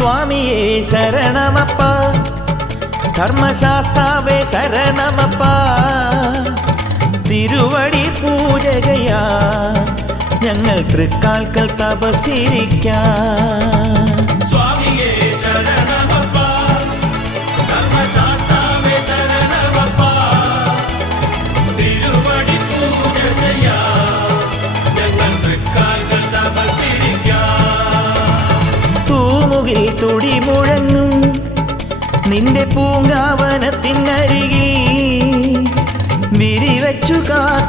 സ്വാമിയേ ശരണമപ്പ, ധർമ്മശാസ്താവേ ശരണമപ്പ, തിരുവടി പൂജകയാ ഞങ്ങൾ തൃക്കാൽക്കൽ തപസ്സിരിക്കാം. സ്വാമിയേ ശരണമപ്പ, ധർമ്മശാസ്താവേ ശരണമപ്പ, തിരുവടി പൂജകയാ ഞങ്ങൾ തൃക്കാൽക്കൽ തപസ്സിരിക്കാം. തൂമുകിൽ തുടി മുഴങ്ങും നിന്റെ പൂങ്കാവനത്തിനരികിൽ വിരിവച്ചു കാത്തി